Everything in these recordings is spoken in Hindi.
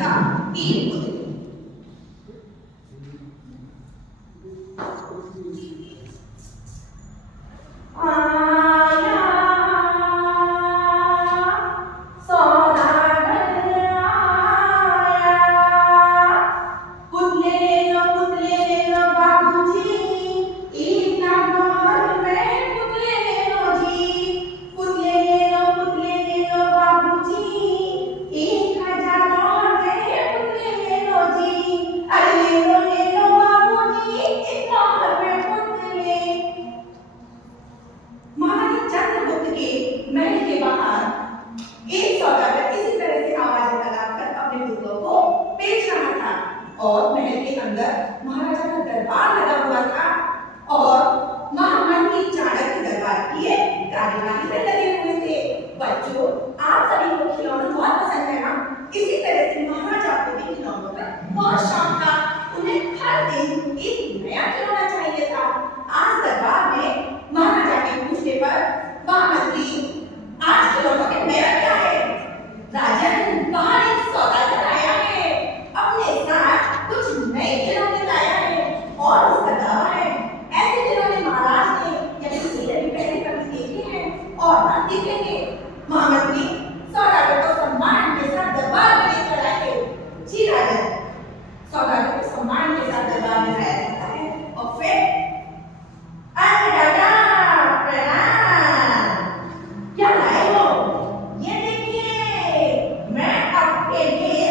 था 3 पुतले। और महल के अंदर महाराजा का दरबार लगा हुआ था और महामंत्री चाणक्य दरबार की कार्यवाही में लगे हुए थे। बच्चों, आप सभी को खिलौने बहुत पसंद है ना? इसी तरह से महाराजा को भी खिलौनों का बहुत शौक था। उन्हें हर दिन एक नया खिलौना चाहिए था। आज दरबार में महाराजा के पूछने पर महामंत्री, आज खिलौनों में नया क्या है? राजन, बाहर एक सौदागर आया है, अपने साथ कुछ नए खिलौने लाया है और उसका दावा है ऐसे खिलौने महाराज ने या किसी ने भी पहले कभी देखे हैं और ना देखेंगे। महामंत्री सौदागर को सम्मान के साथ दरबार में लेकर आए। जी राजन, सौदागर को सम्मान के साथ दरबार में लाया जाता है और फिर क्या लाए हो? ये देखिए, मैं आपके लिए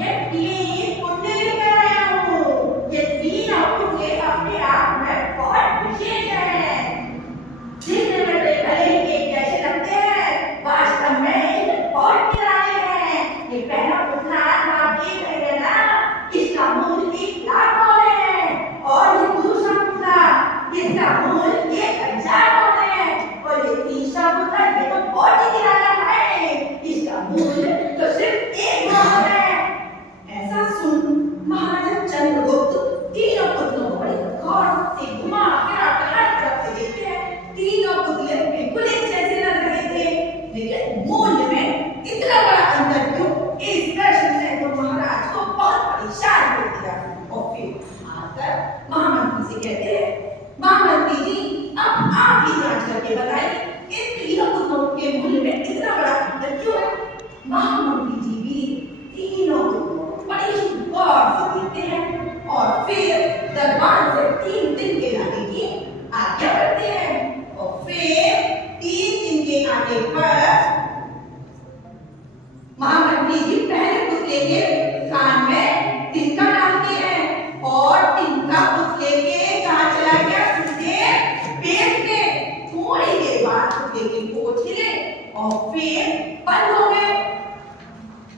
ये 3 पुतले लेकर आया हूँ। ये 3 पुतले अपने आप में बहुत विशेष हैं। दिखने में भले एक जैसे लगते हैं, वास्तव में ये बहुत निराले हैं। ये पहला पुतला आप देख रहे हैं ना, इसका मूल्य 1 लाख है और ये दूसरा पुतला, इसका मूल्य 1000 है और ये तीसरा पुतला, ये तो बहुत ही निराला है, इसका मूल्य तो सिर्फ 1 लाख है। ऐसा सुन महाराजा चंद्रगुप्त तीनों पुतलों को बड़ी गौर से घुमा फिरा कर हर तरफ से देखते हैं। तीनों पुतले बिल्कुल एक जैसे लग रहे थे, लेकिन मूल्य में इतना बड़ा अंतर क्यों? इस प्रश्न ने तो महाराज को बहुत परेशान कर दिया और फिर आकर महामंत्री से कहते हैं, महामंत्री जी, अब आप ही जांच करके बताइए इन तीनों पुतलों के मूल्य में इतना बड़ा अंतर क्यों है? महामंत्री जी भी तीनों पुतलों बड़ी गौर से देखते हैं और फिर दरबार से 3 दिन के लाने की आज्ञा करते हैं और फिर 3 दिन के आगे पर महामंत्री जी पहले पुतले के कान में तिनका डालते हैं और तिनका पुतले के कहाँ चला गया? उसके पेट में। थोड़ी देर बाद पुतले के पोछ हिले और फिर बंद हो गए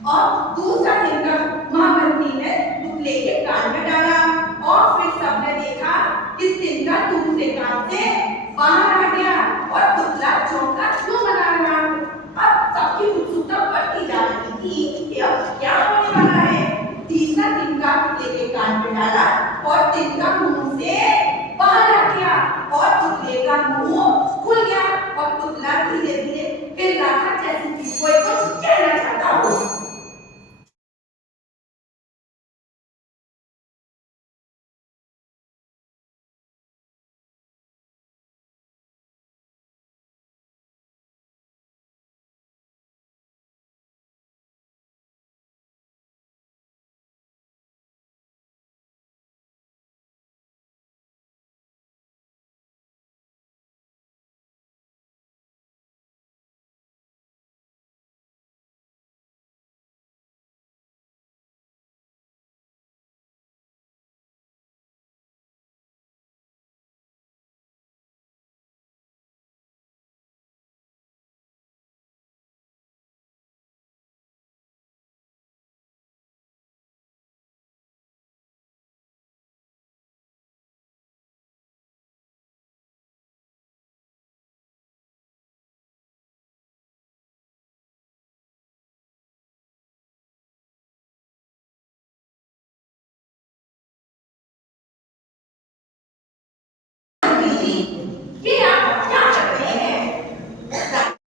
और दूसरा तिनका महामंत्री ने पुतले के कान में डाला और फिर सबने देखा कि तिनका दूसरे कान से बाहर आ गया और पुतला चौंका क्यों बना रहा। अब सबकी उत्सुकता बढ़ती जा रही थी कि अब क्या होने वाला है। तीसरा तिनका पुतले के कान में डाला और तिनका मुंह से बाहर आ गया और पुतले का मुंह